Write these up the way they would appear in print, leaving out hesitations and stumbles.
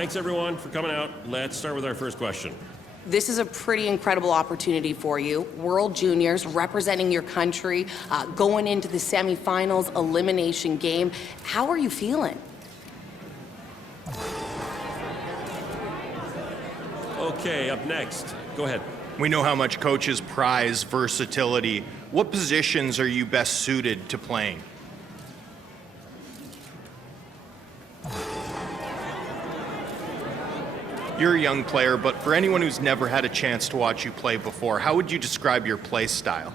Thanks, everyone, for coming out. Let's start with our first question. This is a pretty incredible opportunity for you. World Juniors, representing your country, going into the semifinals, elimination game. How are you feeling? Okay, up next. Go ahead. We know how much coaches prize versatility. What positions are you best suited to playing? You're a young player, but for anyone who's never had a chance to watch you play before, how would you describe your play style?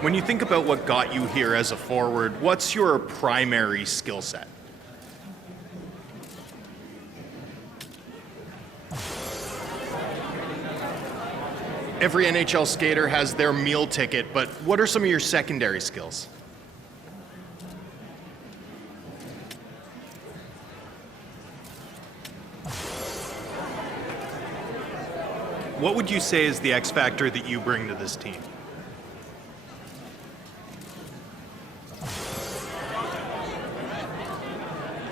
When you think about what got you here as a forward, what's your primary skill set? Every NHL skater has their meal ticket, but what are some of your secondary skills? What would you say is the X factor that you bring to this team?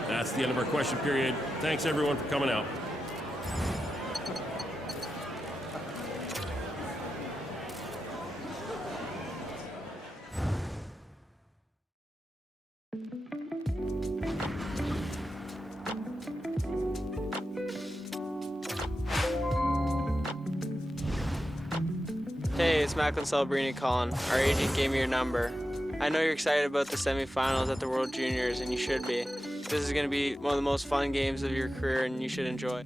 That's the end of our question period. Thanks, everyone, for coming out. Hey, it's Macklin Celebrini calling. Our agent gave me your number. I know you're excited about the semifinals at the World Juniors, and you should be. This is going to be one of the most fun games of your career, and you should enjoy.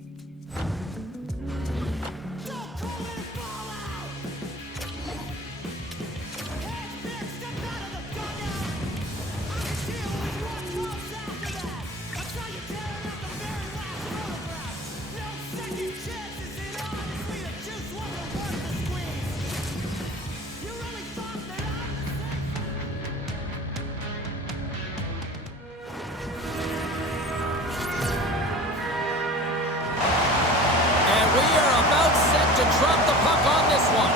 Drop the puck on this one.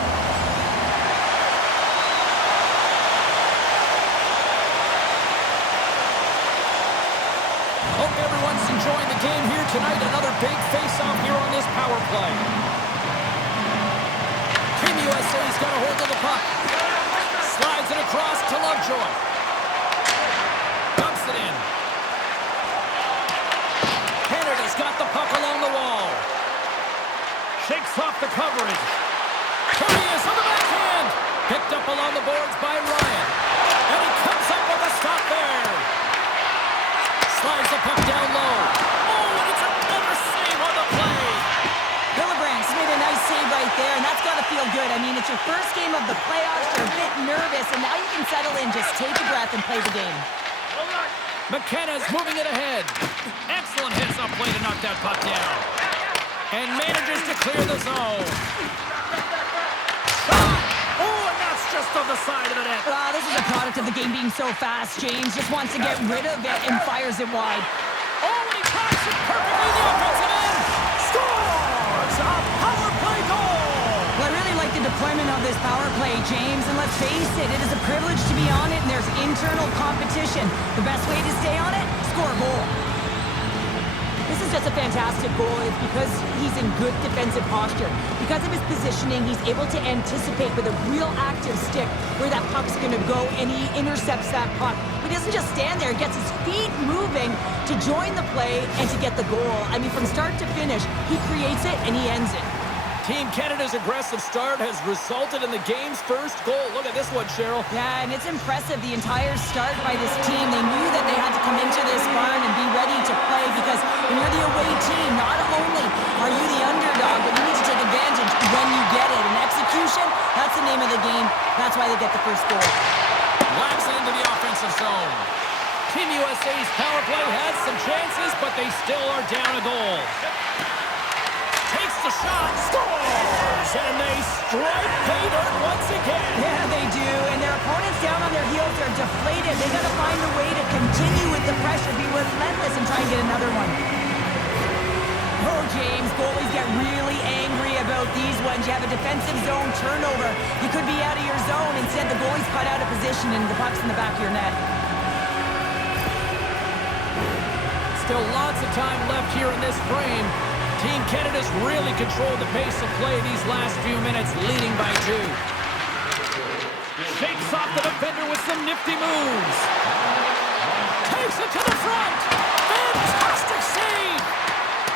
Hope everyone's enjoying the game here tonight. Another big face-off here on this power play. Team USA's got a hold of the puck. Slides it across to Lovejoy. Dumps it in. Canada's got the puck along the wall. Shakes off the coverage. Here he is on the backhand. Picked up along the boards by Ryan. And he comes up with a stop there. Slides the puck down low. Oh, and it's another save on the play. Hillebrandt's made a nice save right there, and that's got to feel good. I mean, it's your first game of the playoffs. You're a bit nervous, and now you can settle in. Just take a breath and play the game. McKenna's moving it ahead. Excellent hits up play to knock that puck down. And manages to clear the zone. Shot! Oh, and that's just on the side of the net. This is a product of the game being so fast. James just wants to get rid of it and fires it wide. Oh, and he caught it perfectly. The offensive end scores a power play goal. Well, I really like the deployment of this power play, James. And let's face it, it is a privilege to be on it, and there's internal competition. The best way to stay on it, score a goal. This is just a fantastic goal. It's because he's in good defensive posture. Because of his positioning, he's able to anticipate with a real active stick where that puck's going to go, and he intercepts that puck. He doesn't just stand there. He gets his feet moving to join the play and to get the goal. I mean, from start to finish, he creates it and he ends it. Team Canada's aggressive start has resulted in the game's first goal. Look at this one, Cheryl. Yeah, and it's impressive, the entire start by this team. They knew that they had to come into this barn and be ready to play, because when you're the away team, not only are you the underdog, but you need to take advantage when you get it. And execution, that's the name of the game. That's why they get the first goal. Laps into the offensive zone. Team USA's power play has some chances, but they still are down a goal. Takes the shot, scores! And they strike pay dirt once again. Yeah, they do. And their opponents down on their heels, they're deflated. They got to find a way to continue with the pressure, be relentless, and try and get another one. Oh, James, goalies get really angry about about these ones. You have a defensive zone turnover. You could be out of your zone. Instead, the goalie's cut out of position and the puck's in the back of your net. Still lots of time left here in this frame. Team Canada's really controlled the pace of play these last few minutes, leading by 2. Shakes off the defender with some nifty moves. Takes it to the front. Fantastic save.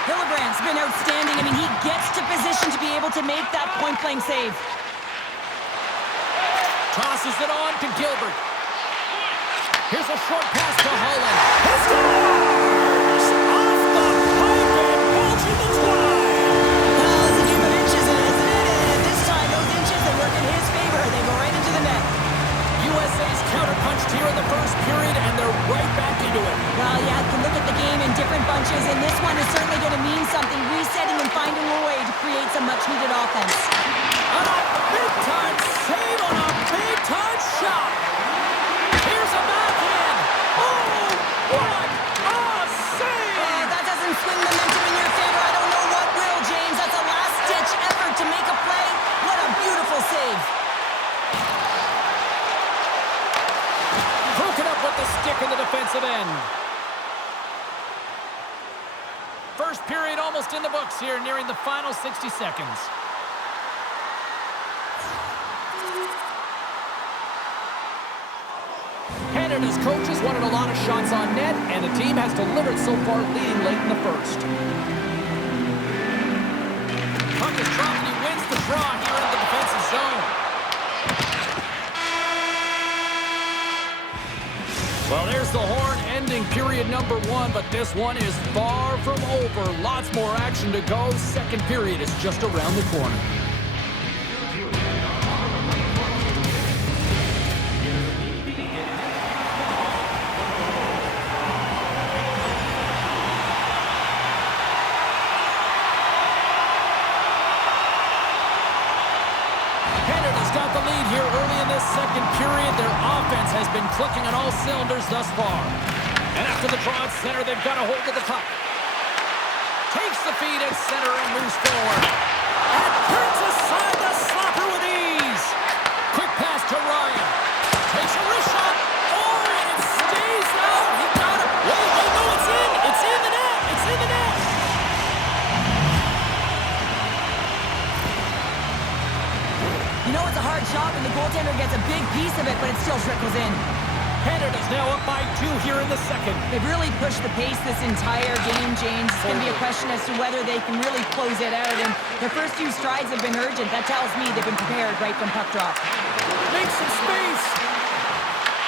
Hillebrand's been outstanding. I mean, he gets to position to be able to make that point-blank save. Tosses it on to Gilbert. Here's a short pass to Holland. He scores! Off the pipe and bulging the twine. Well, it's a game of inches, isn't it? And this time, those inches, they work in his favor. They go right into the net. USA's counterpunched here in the first period, and they're right back into it. Well, yeah, you can look at the game in different bunches, and this one is certainly going to mean something, resetting and finding a way to create some much-needed offense. On a big-time save on a big-time shot. Here's a backhand. Oh, what a save! That doesn't swing momentum in your favor. I don't know what will, James. That's a last-ditch effort to make a play. What a beautiful save. Broken up with the stick in the defensive end. First period almost in the books here, nearing the final 60 seconds. Canada's coaches wanted a lot of shots on net, and the team has delivered so far, leading late in the first. Puck is dropped, and he wins the draw here in the defensive zone. Well, there's the horn ending period number 1, but this one is far from over. Lots more action to go. Second period is just around the corner. Got the lead here early in this second period. Their offense has been clicking on all cylinders thus far. And after the draw at center, they've got a hold of the puck. Takes the feed at center and moves forward. And turns aside the slapper with ease. Quick pass to Ryan. Takes a wrist shot. Oh, and it stays out. He got it. Wait, no, it's in. It's in the net. It's in the net. You know it's a hard shot when the goaltender gets a big piece of it, but it still trickles in. Canada's now up by 2 here in the second. They've really pushed the pace this entire game, James. It's going to be a question as to whether they can really close it out. And their first few strides have been urgent. That tells me they've been prepared right from puck drop. Make some space.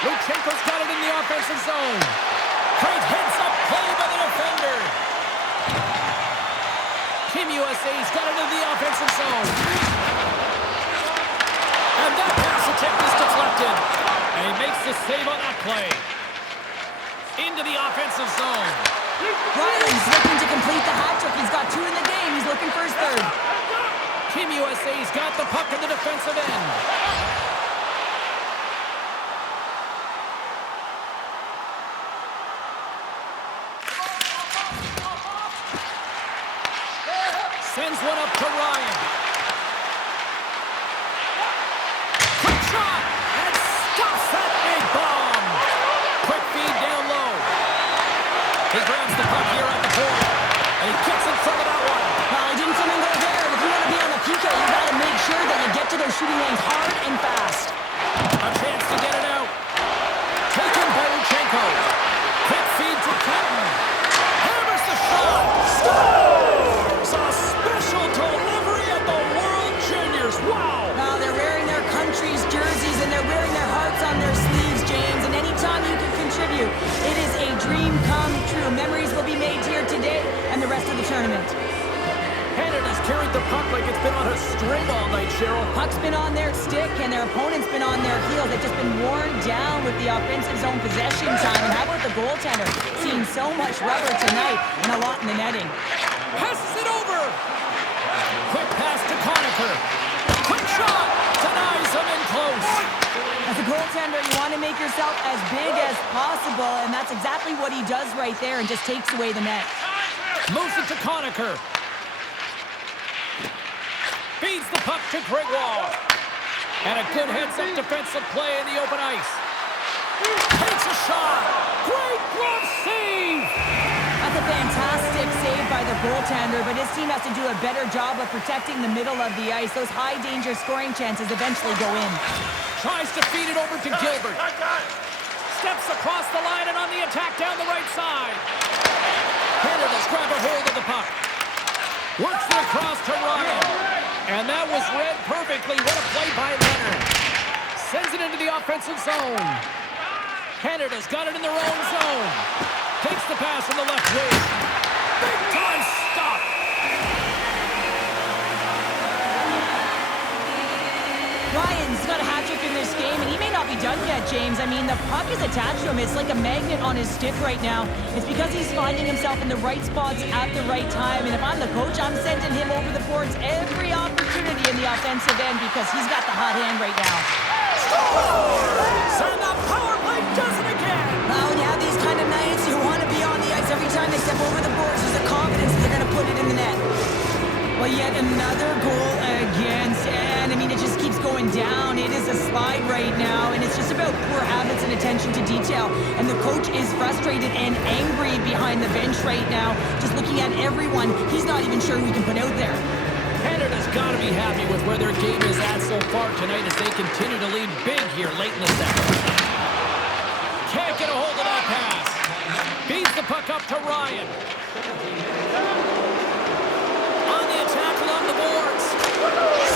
Luchenko's got it in the offensive zone. Great heads-up play by the defender. Team USA's got it in the offensive zone. And that pass attempt is deflected. And he makes the save on that play. Into the offensive zone. Ryan's looking to complete the hat trick. He's got 2 in the game. He's looking for his 3rd. Team USA's got the puck in the defensive end. Sends one up to Ryan. Quick shot! And stops that big bomb! Quick feed down low. He grabs the puck here at the point. And he gets in front of that one. Well, he didn't come and go there. If you want to be on the PK, you got to make sure that you get to those shooting lanes hard and fast. A chance to get it out. Taken by Luchenko. Quick feed to Clinton. Hammers the shot. Scores! A special delivery at the World Juniors. Wow! Now they're wearing their country's jerseys and they're wearing their hearts on their sleeves, James. And anytime you can contribute, it is a dream come true. Memories will be made here today and the rest of the tournament. Canada's carried the puck like it's been on a string all night, Cheryl. Puck's been on their stick and their opponent's been on their heels. They've just been worn down with the offensive zone possession time. And how about the goaltender? Seeing so much rubber tonight and a lot in the netting. Passes it over. Quick pass to Conacher. Quick shot. Denies him in close. As a goaltender, you want to make yourself as big as possible, and that's exactly what he does right there and just takes away the net. Moves it to Conacher. puck to Grigwald. And a good heads-up defensive play in the open ice. Takes a shot. Great glove save. That's a fantastic save by the goaltender, but his team has to do a better job of protecting the middle of the ice. Those high-danger scoring chances eventually go in. Tries to feed it over to Gilbert. Steps across the line and on the attack down the right side. Canada's grab a hold of the puck. Works it across to Ryan. And that was read perfectly. What a play by Leonard. Sends it into the offensive zone. Canada's got it in their own zone. Takes the pass from the left wing. Big time stop. Ryan's got a hat trick in this game, and he may not be done yet, James. I mean, the puck is attached to him. It's like a magnet on his stick right now. It's because he's finding himself in the right spots at the right time. And if I'm the coach, I'm sending him over the boards every opportunity in the offensive end because he's got the hot hand right now. And the power play does it again. Well, when you have these kind of nights, you want to be on the ice every time they step over the boards. There's a confidence that they're going to put it in the net. Well, yet another goal against, and I mean, it just keeps going down. It is a slide right now, and it's just about poor habits and attention to detail. And the coach is frustrated and angry behind the bench right now, just looking at everyone. He's not even sure who he can put out there. Canada's got to be happy with where their game is at so far tonight as they continue to lead big here late in the second. Can't get a hold of that pass. Feeds the puck up to Ryan. On the attack along the boards.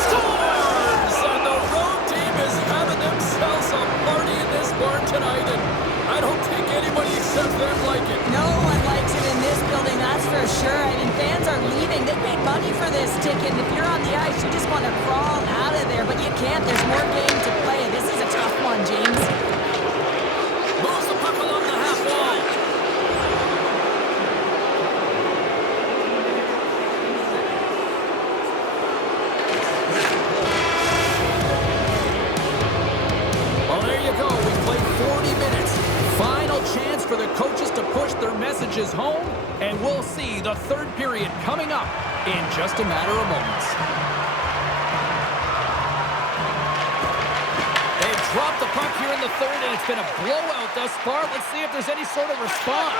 Scores! And the road team is having themselves a party in this barn tonight, and I don't think anybody except them like it. No one likes it in this building, that's for sure. I mean, fans are leaving. They paid money for this ticket, and if you're on the ice, you just want to crawl out of there, but you can't. There's more game to play. This is a tough one, James. Moves the puck along the half wall. Well, there you go. We played 40 minutes. Final chance for the coaches to push their messages home, and we'll see the third period coming up in just a matter of moments. They've dropped the puck here in the third, and it's been a blowout thus far. Let's see if there's any sort of response.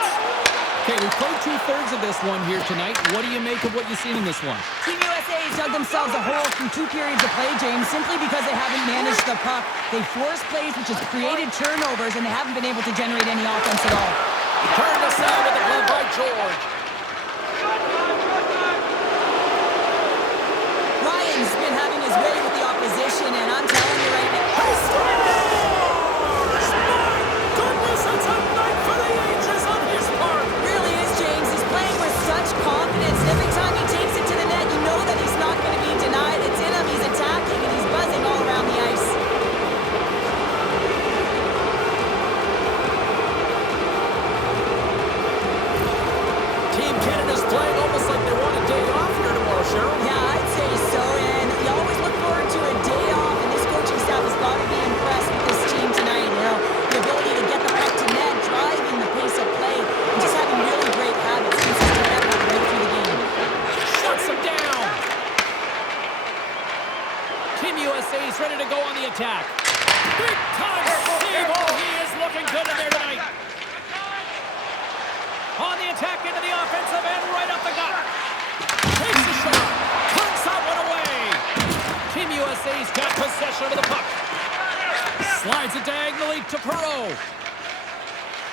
Okay, we've played two-thirds of this one here tonight. What do you make of what you've seen in this one? Team USA has dug themselves a hole through 2 periods of play, James, simply because they haven't managed the puck. They forced plays, which has created turnovers, and they haven't been able to generate any offense at all. Turned aside with the glove by George. Ryan's been having his way with the opposition, and I'm telling you right now... Goodness, it's a night for the ages on his part. Really is, James. He's playing with such confidence. Every time he takes it to the net, you know that he's not going to be denied. It's in him. He's attacking, and he's buzzing all around the ice. Team Canada's playing almost like they want a day off here tomorrow, Cheryl. Yeah, I'd say so, and you always look forward to a day off, and this coaching staff has got to be impressed with this team tonight. You know, the ability to get the puck to net, driving the pace of play, and just having really great habits, consistent effort right through the game. Shuts him down. Team USA is ready to go on the attack. Big time save. Oh, he is looking good in there tonight. On the attack into the offensive end, right up the gut. Takes the shot. Turns that one away. Team USA's got possession of the puck. Slides it diagonally to Perreault.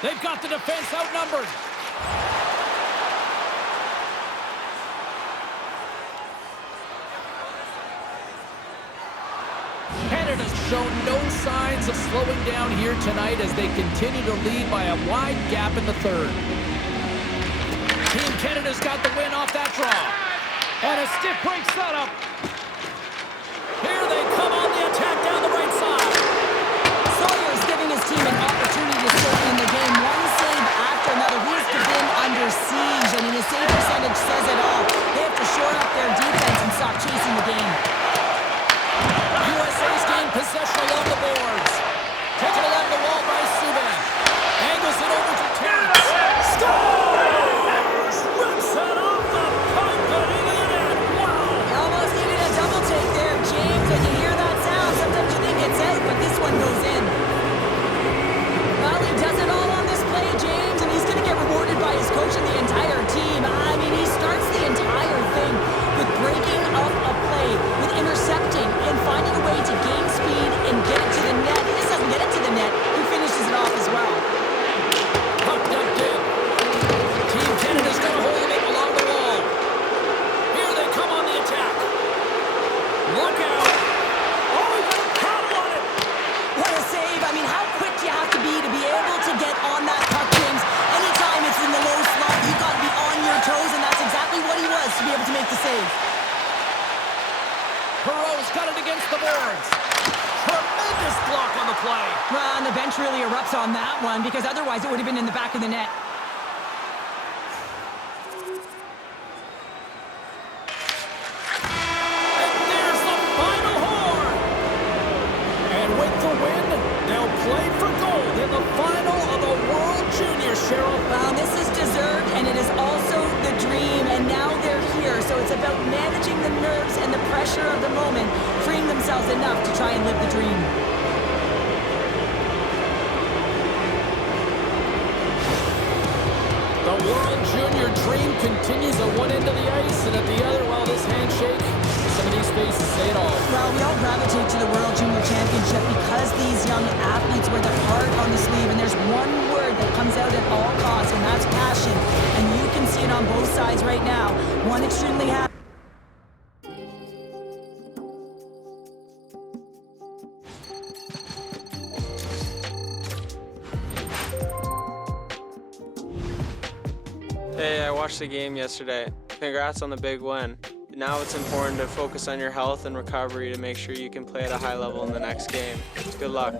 They've got the defense outnumbered. Canada's shown no signs of slowing down here tonight as they continue to lead by a wide gap in the third. Team Canada's got the win off that draw. And a stiff breaks that up. Here they come on the attack down the right side. Sawyer is giving his team an opportunity to stay in the game. One save after another. He's been under siege. I mean, his save percentage says it all. They have to shore up their defense and stop chasing the game. USA's gained possession along the boards. Taken along the wall by Subban. Angles it over to Terrence. Scores! Rips it off the puck and into the net. Wow! He almost needed a double take there, got it against the boards. Tremendous block on the play. Well, and the bench really erupts on that one because otherwise it would have been in the back of the net. And there's the final horn. And with the win, they'll play for gold in the final of the World Juniors, Cheryl. Well, this is deserved, and it is also the dream, and now they're here. So it's about managing the nerves and the pressure of the moment, freeing themselves enough to try and live the dream. The World Junior dream continues at one end of the ice, and at the other, well, this handshake, some of these faces say it all. Well, we all gravitate to the World Junior Championship because these young athletes wear their heart on the sleeve, and there's one word that comes out at all costs, and that's passion. And you can see it on both sides right now. One extremely happy. Hey, I watched the game yesterday. Congrats on the big win. Now it's important to focus on your health and recovery to make sure you can play at a high level in the next game. Good luck.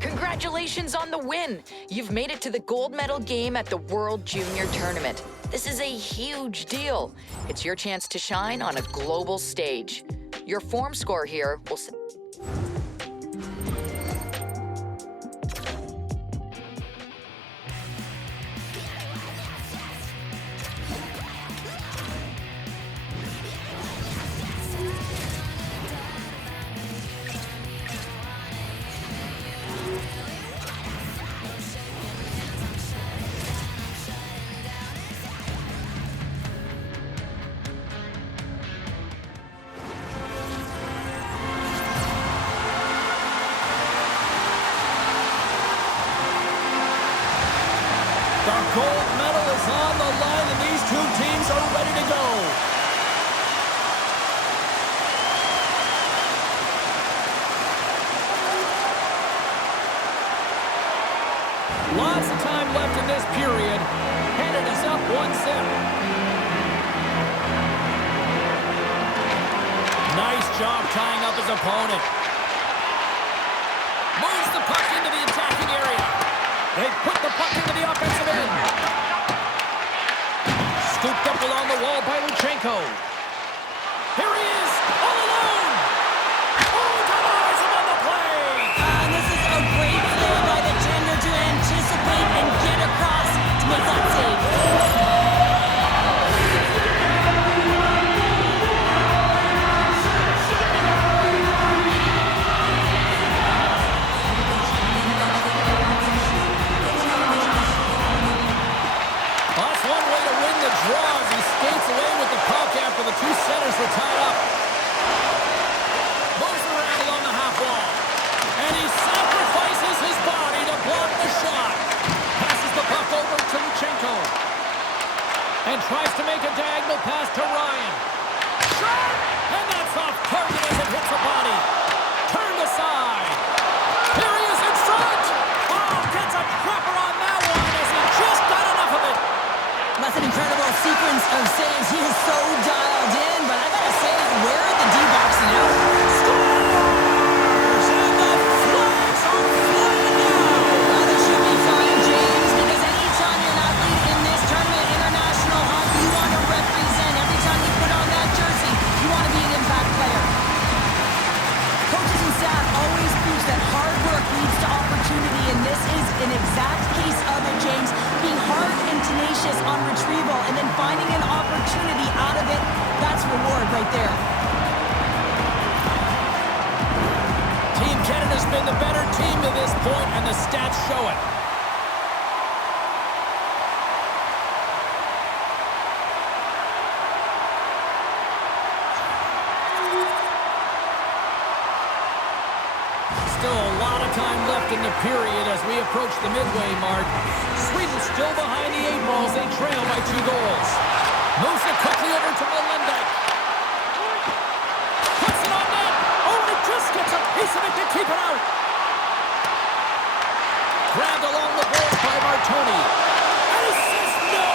Congratulations on the win! You've made it to the gold medal game at the World Junior Tournament. This is a huge deal. It's your chance to shine on a global stage. Your form score here will... The gold medal is on the line, and these two teams are ready to go. Lots of time left in this period, and it is up 1-0. Nice job tying up his opponent. Moves the puck into the attacking area. They put the puck into the offensive end. Scooped up along the wall by Luchenko. Here he is, all alone. Oh, denies him on the play. And this is a great play by the tender to anticipate and get across to make that save. That's one way to win the draw as he skates away with the puck after the two centers were tied up. Moves around along the half wall. And he sacrifices his body to block the shot. Passes the puck over to Luchenko. And tries to make a diagonal pass to Ryan. Shot! And that's off target as it hits the body. Turned aside. Here he is in front. Oh, gets a cropper on that one as he just got enough of it. That's an incredible sequence of saves. He is so dialed in, but I gotta say, where are the D-boxing out? Scores! And the flags are flying now! Well, that should be fine, James, because anytime you're an athlete in this tournament, international hockey, you want to represent. Every time you put on that jersey, you want to be an impact player. Coaches and staff always preach that hard work leads to opportunity, and this is an exact case of it, James. Being hard and tenacious on retrieval and then finding an opportunity out of it, that's reward right there. Team Canada's been the better team to this point, and the stats show it. Still a lot of time left in the period as we approach the midway mark. Sweden still behind the eight balls. They trail by 2 goals. Moves it quickly over to Molendijk. Puts it on net. Oh, and it just gets a piece of it to keep it out. Grabbed along the boards by Martoni. And he says no!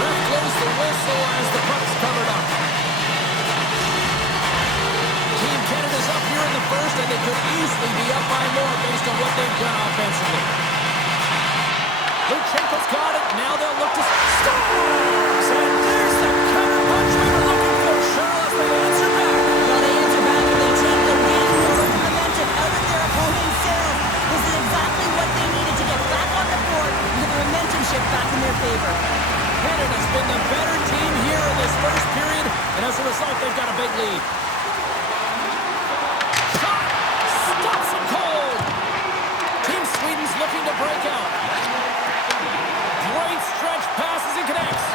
Ref blows the whistle as the puck's covered up. Team Canada's up here in the first, and they could easily be up by more based on what they've done offensively. Luchenko's got it. Now they'll look to scores! And there's the counter punch we were looking for, Charles. They answer back. Well, they answer back and they take the wind or the momentum out of their opponent's sails. This is exactly what they needed to get back on the board and get the momentum shift back in their favor. Canada's been the better team here in this first period, and as a result, they've got a big lead. Shot! Stops it cold! Team Sweden's looking to break out. Great stretch passes and connects.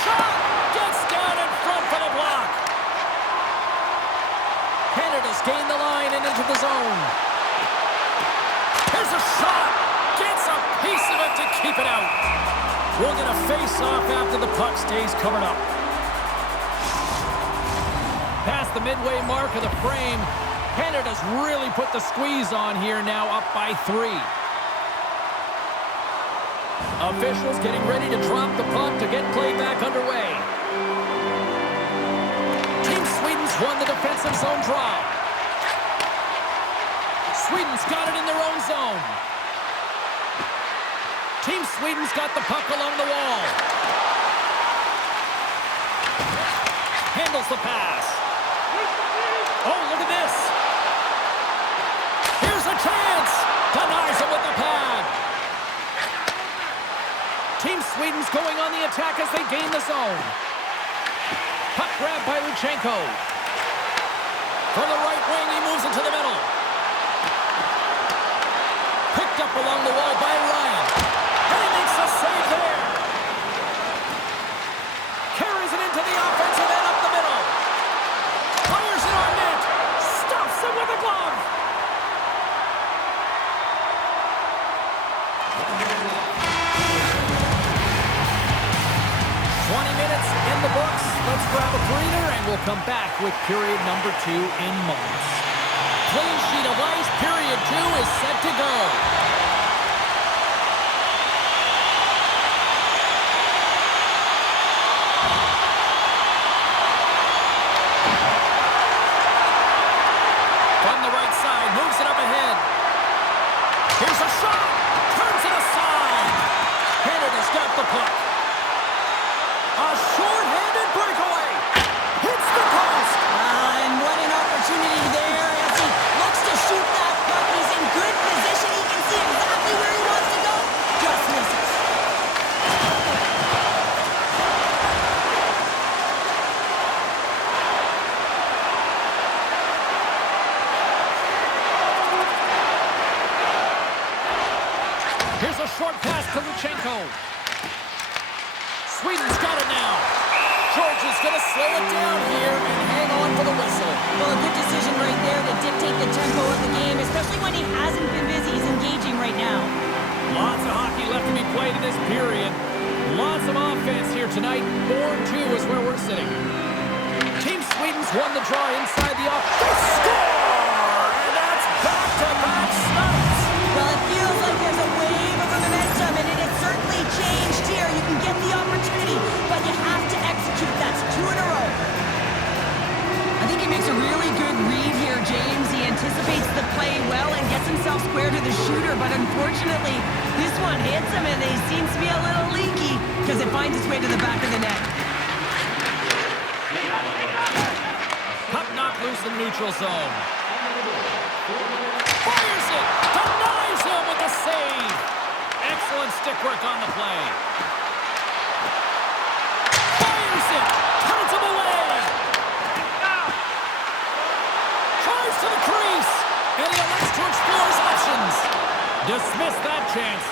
Shot! Gets down in front for the block. Canada's gained the line and into the zone. Here's a shot! Gets a piece of it to keep it out. We'll get a face-off after the puck stays covered up. Past the midway mark of the frame, Canada's really put the squeeze on here now, up by 3. Officials getting ready to drop the puck to get play back underway. Team Sweden's won the defensive zone draw. Sweden's got it in their own zone. Team Sweden's got the puck along the wall. Handles the pass. Oh, look at this. Here's a chance. Denies him with the pad. Team Sweden's going on the attack as they gain the zone. Puck grab by Luchenko. From the right wing, he moves into the middle. Picked up along the wall by Ryan. And he makes a save there. Carries it into the offensive end up the middle. Fires it on net. Stops it with a glove. In the books. Let's grab a breather and we'll come back with period number 2 in moments. Clean sheet of ice, period 2 is set to go. From the right side, moves it up ahead. Here's a shot. Turns it aside. Canada's got the puck. A short-handed breakaway. Hits the post. And what an opportunity there as he looks to shoot that puck. He's in good position. He can see exactly where he wants to go. Just misses. Here's a short pass to Luchenko. Sweden's got it now. George is going to slow it down here and hang on for the whistle. Well, a good decision right there to dictate the tempo of the game, especially when he hasn't been busy. He's engaging right now. Lots of hockey left to be played in this period. Lots of offense here tonight. 4-2 is where we're sitting. Team Sweden's won the draw inside the off. They score! And that's back-to-back snipes. Well, it feels like there's a wave of momentum, and it has certainly changed here. You can get the opportunity, but you have to execute. That's 2 in a row. I think he makes a really good read here, James. He anticipates the play well and gets himself square to the shooter, but unfortunately, this one hits him, and he seems to be a little leaky because it finds its way to the back of the net. Puck knocked loose in the neutral zone. Fires it! Denies him with the save! Excellent stick work on the play. Fires it! Turns him away! Tries to the crease! And he elects to explore his options. Dismiss that chance.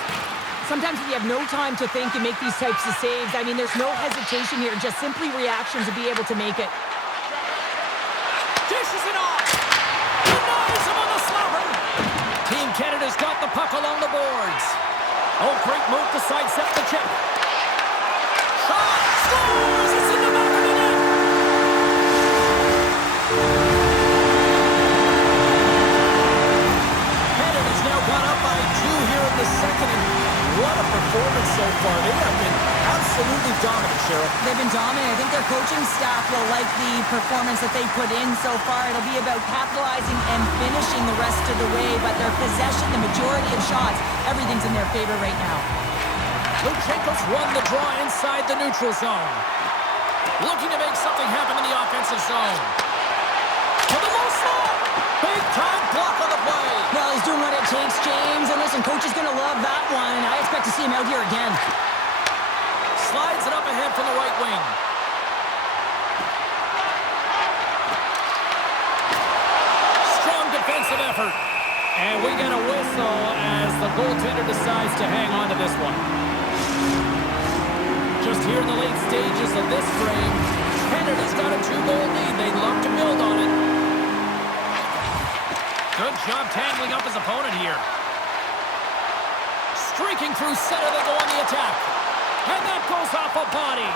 Sometimes if you have no time to think and make these types of saves, I mean, there's no hesitation here, just simply reaction to be able to make it. Dishes it off! Denies him on the slapper! Team Canada's got the puck along the boards. Oh, great move to sidestep the check. Shot! Scores! It's in the back of the net! think their coaching staff will like the performance that they put in so far. It'll be about capitalizing and finishing the rest of the way, but their possession, the majority of shots, everything's in their favor right now. Luchenko's won the draw inside the neutral zone. Looking to make something happen in the offensive zone. To the low slot. Big time block on the play. Well, he's doing what it takes, James. And listen, coach is going to love that one. I expect to see him out here again. Slides it up ahead from the right wing. Strong defensive effort. And we get a whistle as the goaltender decides to hang on to this one. Just here in the late stages of this frame, Canada's got a 2-goal lead. They'd love to build on it. Good job tangling up his opponent here. Streaking through center, they go on the attack. And that goes off a body.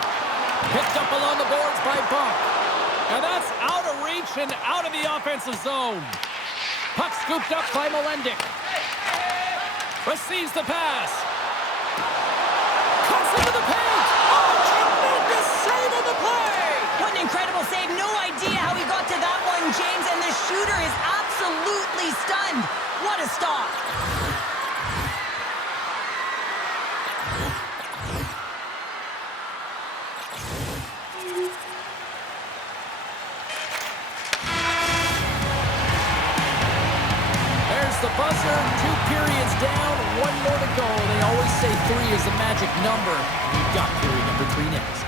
Picked up along the boards by Buck. And that's out of reach and out of the offensive zone. Puck scooped up by Melendick. Receives the pass. Cuts into the paint. Oh, tremendous save on the play. What an incredible save. No idea how he got to that one, James. And the shooter is absolutely stunned. What a stop. The buzzer, 2 periods down, 1 more to go. They always say 3 is the magic number. We've got period number 3 next.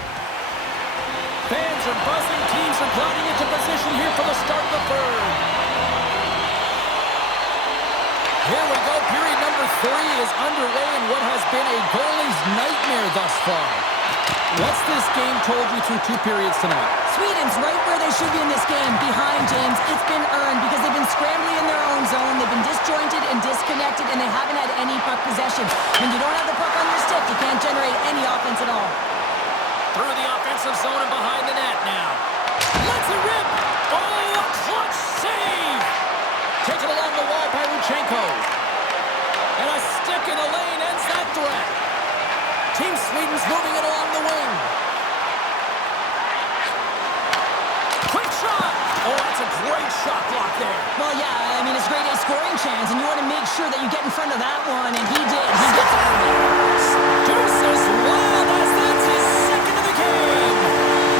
Fans are buzzing. Teams are gliding into position here for the start of the third. Here we go. Period number 3 is underway in what has been a goalie's nightmare thus far. What's this game told you through 2 periods tonight? Sweden's right where they should be in this game, behind James. It's been earned because they've been scrambling in their own zone. They've been disjointed and disconnected, and they haven't had any puck possession. When you don't have the puck on your stick, you can't generate any offense at all. Through the offensive zone and behind the net now. Let's it rip! Oh, a clutch save! Taken along the wall by Luchenko. And a stick in the lane ends that threat. Team Sweden's moving it along the wing. Quick shot! Oh, that's a great shot block there. Well, yeah, I mean, it's a great scoring chance, and you want to make sure that you get in front of that one, and he did. He gets out of it. Deuces wild as that's his second of the game.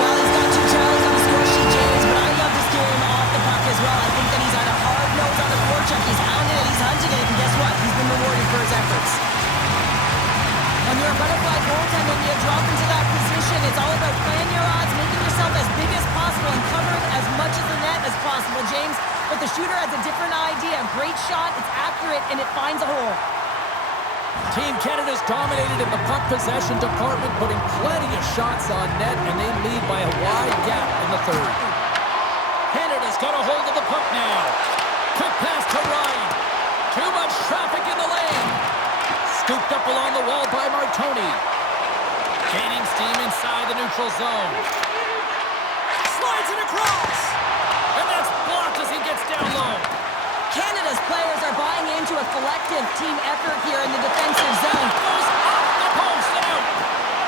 Well, he's got 2 tallies on the score sheet, James, but I love this game off the puck as well. I think that he's had a hard nose on the forecheck. He's hounded it, he's hunted it, and guess what? He's been rewarded for his efforts. When you're a butterfly goaltender, when you drop into that position, it's all about playing your odds, making yourself as big as possible, and covering as much of the net as possible, James. But the shooter has a different idea. Great shot, it's accurate, and it finds a hole. Team Canada's dominated in the puck possession department, putting plenty of shots on net, and they lead by a wide gap in the third. Canada's got a hold of the puck now. Quick pass to Ryan. Too much traffic in the lane. Scooped up along the wall by Martoni. Gaining steam inside the neutral zone. Slides it across. And that's blocked as he gets down low. Canada's players are buying into a collective team effort here in the defensive zone. Goes off the post and out.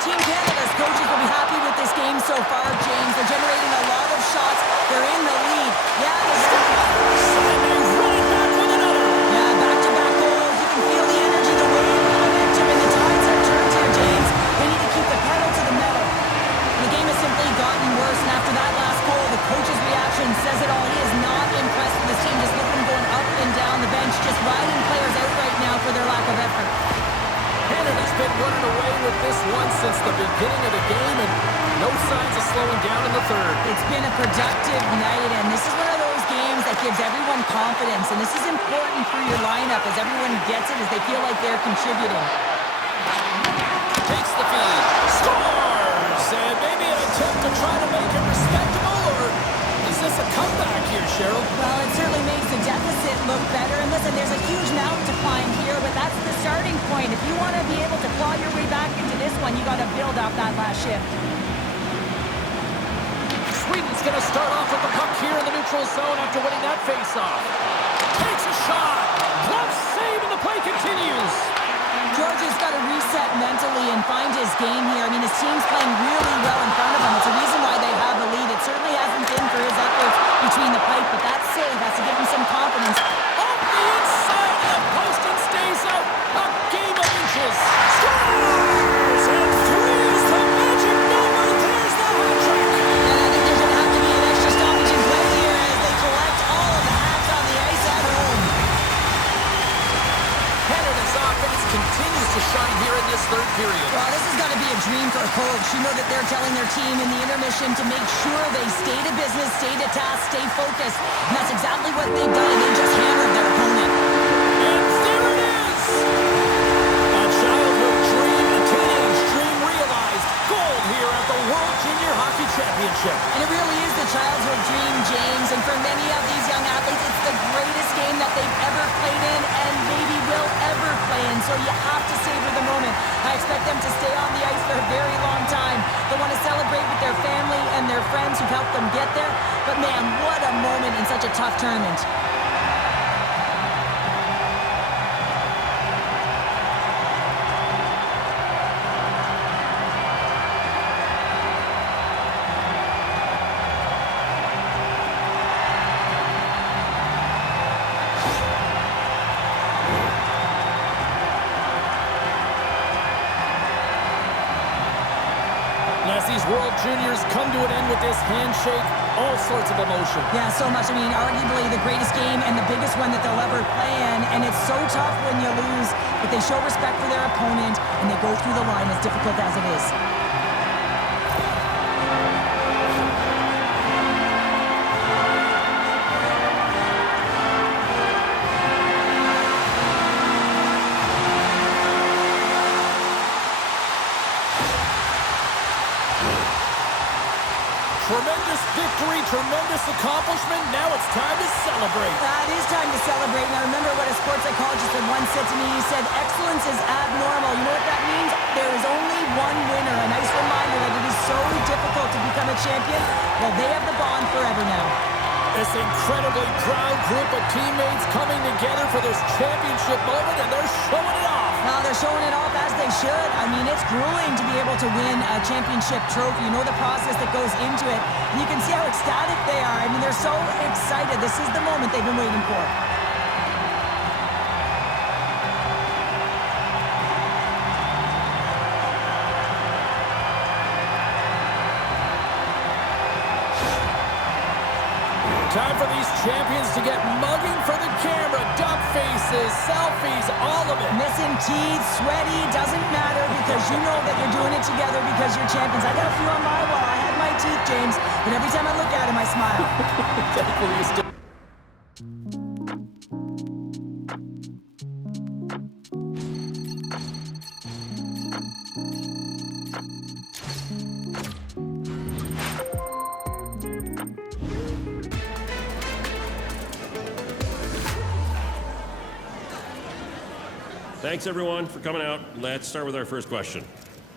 Team Canada's coaches will be happy with this game so far, James. They're generating a lot of shots. They're in the lead. Yeah, they're And they run it back with another. Yeah, back-to-back goals. You can feel the energy, the wave, the momentum, and the tides have turned here, James. They need to keep the pedal to the metal. The game has simply gotten worse, and after that last goal, the coach's reaction says it all. He is not impressed with this team. Just look at him going up and down the bench, just riding players out right now for their lack of effort. Canada's been running away with this one since the beginning of the game, and no signs of slowing down in the third. It's been a productive night, and this is one of those games that gives everyone confidence, and this is important for your lineup as everyone gets it, as they feel like they're contributing. Takes the feed. Scores! And maybe an attempt to try to make it respectable, or is this a comeback here, Cheryl? Well, it certainly makes the deficit look better. And listen, there's a huge mountain to climb here, but that's the starting point. If you want to be able to claw your way back into this one, you got to build off that last shift. Sweden's going to start off with the puck here in the neutral zone after winning that face-off. Takes a shot. Glove save, and the play continues. Georgia's got to reset mentally and find his game here. I mean, his team's playing really well in front of him. It's a reason why they have the lead. It certainly hasn't been for his efforts between the pipe, but that save has to give him some confidence. Off the inside of the post and stays out. A game of inches. Scores! And 3 is the magic number. There's the hat trick. And I think there's going to have to be an extra stoppage in play here as they collect all of the hats on the ice at home. Canada's offense continues to shine here in this third period. Well, this has got to be a dream for a coach. You know that they're telling their team in the intermission to make sure they stay to business, stay to task, stay focused. And that's exactly what they've done, and they just hammered their opponent. And there it is! A childhood dream, a teenage dream realized. Gold here at the World Junior Hockey Championship. And it really is the childhood dream, James. And for many of these young athletes, it's the greatest game that they've ever played in and maybe will ever play in. So you have to savor the moment. I expect them to stay on the ice for a very long time. They want to celebrate with their family and their friends who've helped them get there. But man, what a moment in such a tough tournament. As these World Juniors come to an end with this handshake, all sorts of emotion. Yeah, so much. I mean, arguably the greatest game and the biggest one that they'll ever play in. And it's so tough when you lose, but they show respect for their opponent, and they go through the line as difficult as it is. Tremendous victory, tremendous accomplishment. Now it's time to celebrate. It is time to celebrate. And I remember what a sports psychologist had once said to me. He said, excellence is abnormal. You know what that means? There is only one winner. A nice reminder that it is so difficult to become a champion. Well, they have the bond forever now. This incredibly proud group of teammates coming together for this championship moment, and they're showing it off. Well, they're showing it off as they should. I mean, it's grueling to be able to win a championship trophy. You know the process that goes into it. And you can see how ecstatic they are. I mean, they're so excited. This is the moment they've been waiting for. Time for these champions to get mugging for the camera. Duck faces, selfies, all of it. Missing teeth, sweaty, doesn't matter because you know that you're doing it together because you're champions. I got a few on my wall. I had my teeth, James, but every time I look at him, I smile. Thankfully, you still... Thanks, everyone, for coming out. Let's start with our first question.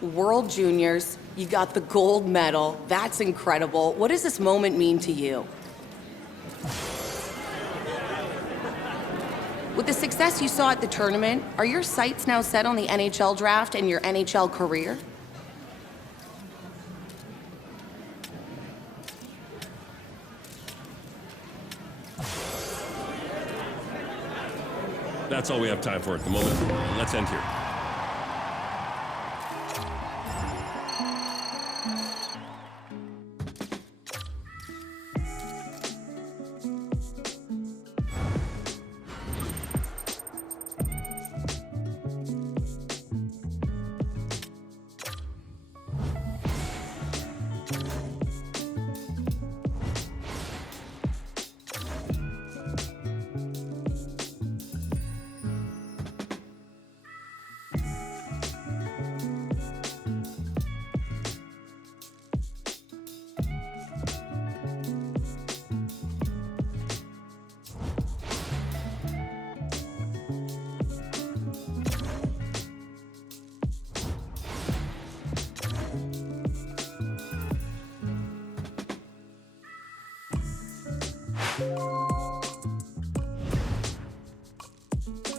World Juniors, you got the gold medal. That's incredible. What does this moment mean to you? With the success you saw at the tournament, are your sights now set on the NHL draft and your NHL career? That's all we have time for at the moment. Let's end here.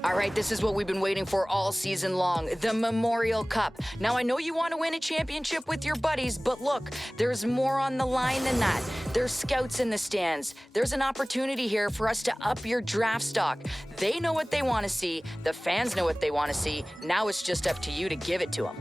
All right, this is what we've been waiting for all season long, the Memorial Cup. Now, I know you want to win a championship with your buddies, but look, there's more on the line than that. There's scouts in the stands. There's an opportunity here for us to up your draft stock. They know what they want to see. The fans know what they want to see. Now it's just up to you to give it to them.